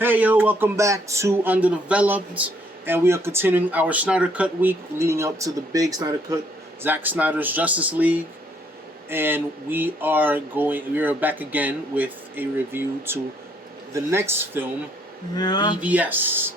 Hey yo, welcome back to Underdeveloped, and we are continuing our Snyder Cut week leading up to the big Snyder Cut, Zack Snyder's Justice League, and we are back again with a review to the next film, BVS.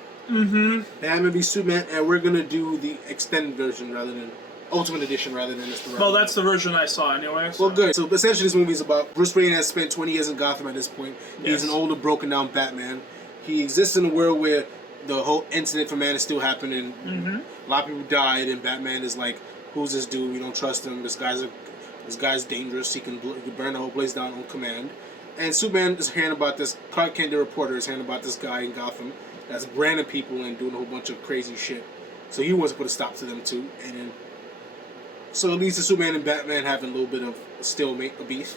Batman v Superman, and we're gonna do the extended version rather than Ultimate Edition rather than just the. Well, that's the version I saw anyway. So. Well, good. So essentially, this movie is about Bruce Wayne has spent 20 years in Gotham at this point. Yes. He's an older, broken down Batman. He exists in a world where the whole incident for Man is still happening. A lot of people died, and Batman is like, "Who's this dude? We don't trust him. This guy's dangerous. He can burn the whole place down on command." And Superman is hearing about this. Clark Kent, the reporter, is hearing about this guy in Gotham that's branding people and doing a whole bunch of crazy shit. So he wants to put a stop to them too. And then, so it leads to Superman and Batman having a little bit of a stalemate, a beef.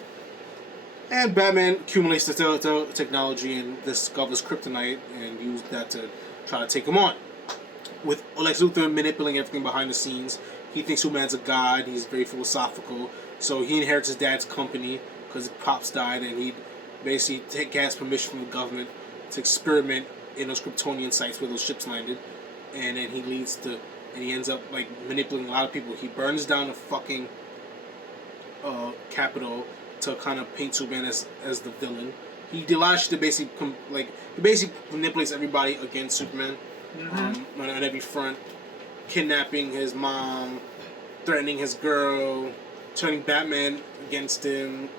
And Batman accumulates the technology and discovers kryptonite and uses that to try to take him on. With Lex Luthor manipulating everything behind the scenes, he thinks Superman's a god. He's very philosophical. So he inherits his dad's company because his pops died, and he basically gets permission from the government to experiment in those Kryptonian sites where those ships landed. And then he ends up like manipulating a lot of people. He burns down the fucking Capitol to kind of paint Superman as the villain. He did a lot of shit to basically manipulates everybody against Superman on every front, kidnapping his mom, threatening his girl, turning Batman against him.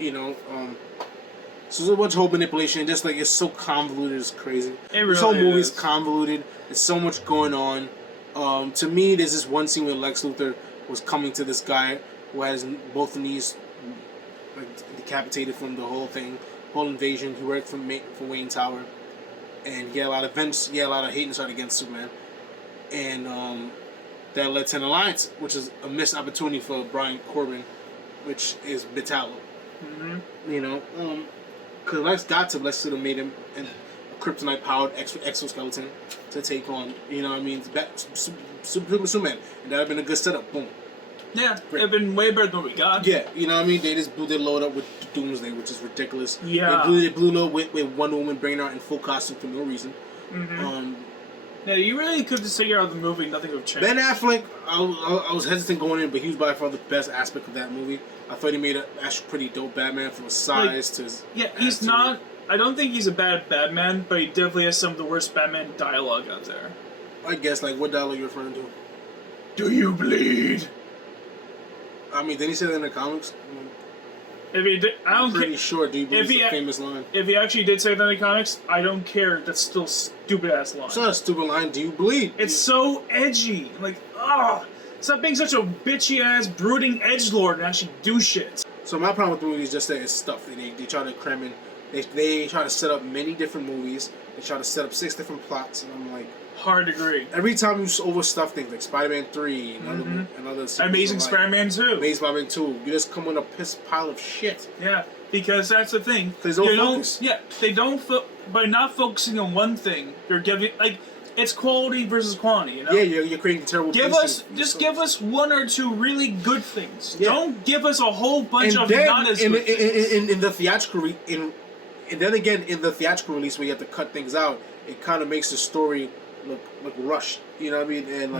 So there's a bunch of whole manipulation. Just like it's so convoluted, it's crazy. This whole movie's convoluted. There's so much going on. To me, there's this one scene where Lex Luthor was coming to this guy who has both knees decapitated from the whole invasion. He worked for Wayne Tower, and he had a lot of hate and started against Superman, and that led to an alliance, which is a missed opportunity for Brian Corbin, which is Metallo. Because Lex Luthor made him a kryptonite-powered exoskeleton to take on, Superman, and that would have been a good setup. Boom. Yeah, it'd have been way better than we got. Yeah, they just blew their load up with Doomsday, which is ridiculous. Yeah. They blew load with Wonder Woman bringing out in full costume for no reason. Yeah, you really could just figure out the movie, nothing would change. Ben Affleck, I was hesitant going in, but he was by far the best aspect of that movie. I thought he made an actually pretty dope Batman from his size to his... Yeah, he's not... I don't think he's a bad Batman, but he definitely has some of the worst Batman dialogue out there. I guess, what dialogue you referring to? Do you bleed? I mean, did he say that in the comics? If he did, I'm pretty sure. Do you believe it's a famous line? If he actually did say that in the comics, I don't care. That's still stupid ass line. It's not a stupid line. Do you bleed? It's so edgy. Stop being such a bitchy ass, brooding edgelord and actually do shit. So my problem with the movie is just that it's stuff. They try to cram in. They try to set up many different movies. They try to set up 6 different plots, and I'm like, hard to agree. Every time you overstuff things like Spider-Man 3, another Amazing Spider-Man 2. Amazing Spider-Man 2. You just come with a piss pile of shit. Yeah, because that's the thing. There's no focus. They don't by not focusing on one thing, you're giving it's quality versus quantity. Yeah, you're creating terrible. Give us one or two really good things. Yeah. Don't give us a whole bunch of not as good things. In the theatrical and then again in the theatrical release where you have to cut things out, it kind of makes the story look rushed, you know what I mean? And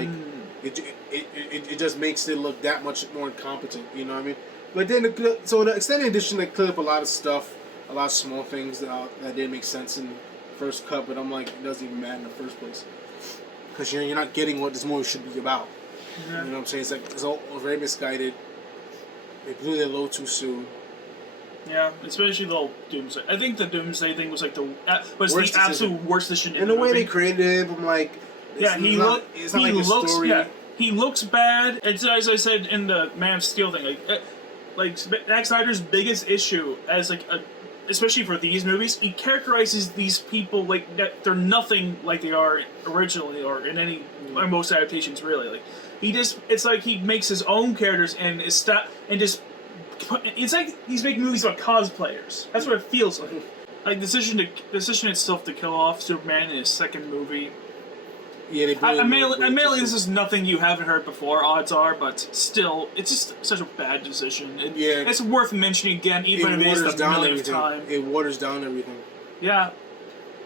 it just makes it look that much more incompetent, you know what I mean? But then the extended edition, they cleared up a lot of stuff, a lot of small things that didn't make sense in the first cut. But I'm like, it doesn't even matter in the first place because you're not getting what this movie should be about. You know what I'm saying? It's all very misguided. They blew their load too soon. Yeah, especially the whole Doomsday. I think the Doomsday thing was the absolute worst decision. And the way they created him, I'm like, he looks bad. It's as I said in the Man of Steel thing, like Zack Snyder's biggest issue as especially for these movies, he characterizes these people like that they're nothing like they are originally or in any or most adaptations really. It's like he makes his own characters and it's like he's making movies about cosplayers. That's what it feels like. Like decision itself to kill off Superman in his second movie. Yeah, admittedly, this is nothing you haven't heard before. Odds are, but still, it's just such a bad decision. It's worth mentioning again, even if it is the millionth time. It waters down everything. Yeah,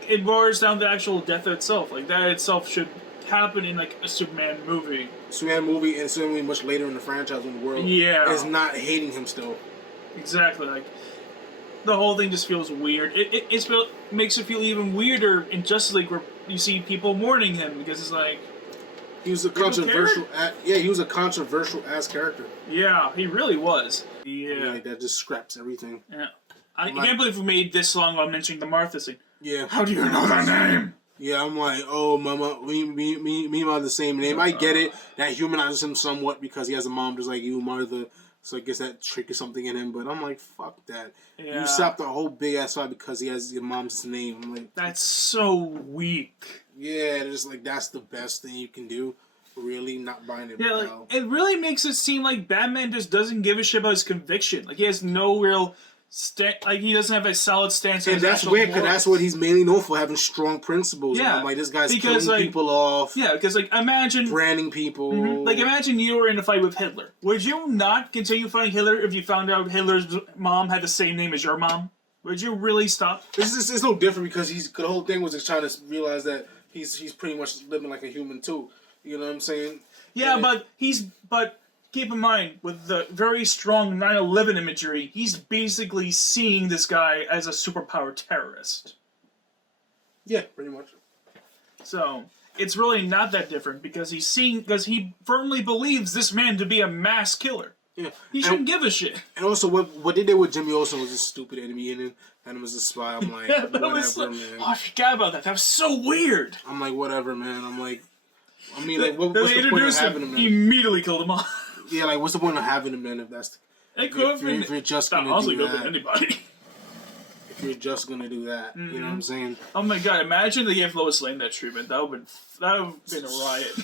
it boils down to the actual death itself. Like, that itself should happen in, like, a Superman movie. Superman movie, and certainly much later in the franchise when the world is not hating him still. Exactly. Like, the whole thing just feels weird. It makes it feel even weirder in Justice League, where you see people mourning him because it's like, he was a controversial. He was a controversial ass character. Yeah, he really was. Yeah, I mean, like, that just scraps everything. Yeah, I can't believe we made this long while mentioning the Martha scene. Yeah. How do you know that name? Yeah, I'm like, oh, mama, me and mom have the same name. I get it. That humanizes him somewhat because he has a mom just like you, Martha. So I guess that triggers something in him. But I'm like, fuck that. Yeah. You stopped the whole big ass fight because he has your mom's name. I'm like, that's so weak. Yeah, just like that's the best thing you can do. Really not buying it. Yeah, like, it really makes it seem like Batman just doesn't give a shit about his conviction. Like, he has no real like, he doesn't have a solid stance. And that's weird, because that's what he's mainly known for, having strong principles. Yeah, like, this guy's killing people off. Yeah, because, like, imagine branding people. Mm-hmm. Like, imagine you were in a fight with Hitler. Would you not continue fighting Hitler if you found out Hitler's mom had the same name as your mom? Would you really stop? It's no different, because the whole thing was just trying to realize that he's pretty much living like a human too. You know what I'm saying? Yeah, but keep in mind, with the very strong 9/11 imagery, he's basically seeing this guy as a superpower terrorist. Yeah, pretty much. So it's really not that different, because he firmly believes this man to be a mass killer. Yeah, he shouldn't give a shit. And also, what they did with Jimmy Olsen was a stupid enemy in it, and him as a spy. I'm like, yeah, whatever, man. Oh, I forgot about that. That was so weird. I'm like, whatever, man. I'm like, I mean, like, what's the point of having him? Then? He immediately killed him off. Yeah, like, what's the point of having him then if that's it could have been. If you're just gonna do that, anybody. If you're just gonna do that, you know what I'm saying? Oh my god! Imagine they gave Lois Lane that treatment. That would have been a riot.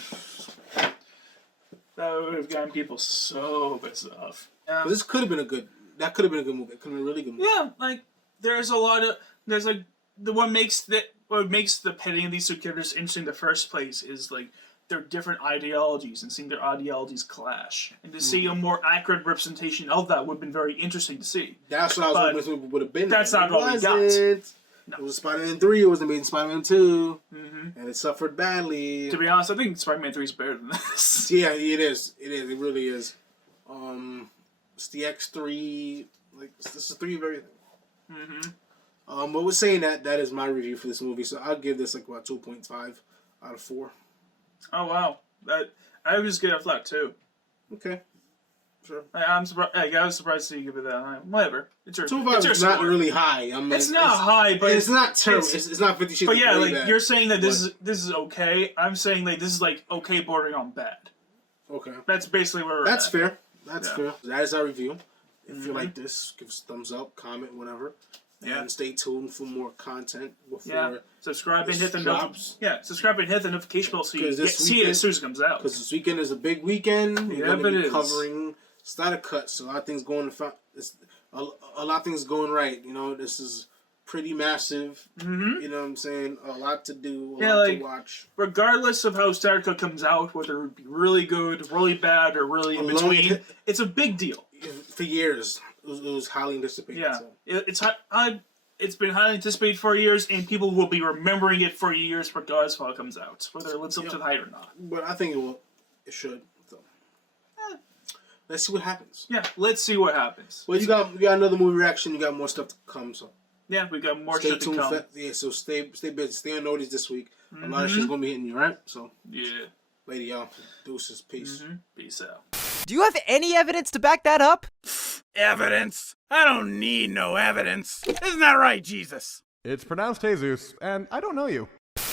That would have gotten people so pissed off. Yeah. This could have been a good. That could have been a good movie. It could have been a really good movie. Yeah, like there's like what makes the petting of these two characters interesting in the first place is like their different ideologies and seeing their ideologies clash, and to see a more accurate representation of that would have been very interesting to see. That's what I was hoping would have been. That's not all we got. No. It was Spider-Man 3. It was Amazing Spider-Man 2, and it suffered badly. To be honest, I think Spider-Man 3 is better than this. Yeah, it is. It is. It really is. It's the X3. Like, this is 3 of everything. But we're saying that is my review for this movie, so I'll give this like about 2.5 out of 4. Oh wow, I would just get a flat 2. Okay, sure. I'm surprised. I was surprised to see you give it that high. Whatever. It's your 2.5 is not really high. I mean, it's not high, but it's not terrible. It's not 50 Shades. But yeah, like you're saying that this is okay. I'm saying that this is like okay, bordering on bad. Okay. That's basically where we're That's at. fair. That's fair. That is our review. If you like this, give us a thumbs up, comment, whatever. Yeah. And stay tuned for more content before subscribe and hit the subscribe and hit the notification bell so you see it as soon as it comes out. Because this weekend is a big weekend. We're going to be covering Snyder Cut, so a lot of things going a lot of things going right. You know, this is pretty massive. You know what I'm saying? A lot to do, a lot to watch. Regardless of how Snyder Cut comes out, whether it be really good, really bad, or really in between, it's a big deal. For years. It was highly anticipated. Yeah, so. It's been highly anticipated for years, and people will be remembering it for years regardless of how it comes out, whether it lives up to the hype or not. But I think it will. It should. So. Let's see what happens. Yeah, let's see what happens. Well, you got another movie reaction. You got more stuff to come. So yeah, we got more stuff to come. So stay busy. Stay on notice this week. A lot of shit's gonna be hitting you, right? So yeah. Lady, y'all. Deuces. Peace. Peace out. Do you have any evidence to back that up? Evidence? I don't need no evidence. Isn't that right, Jesus? It's pronounced Jesus, and I don't know you.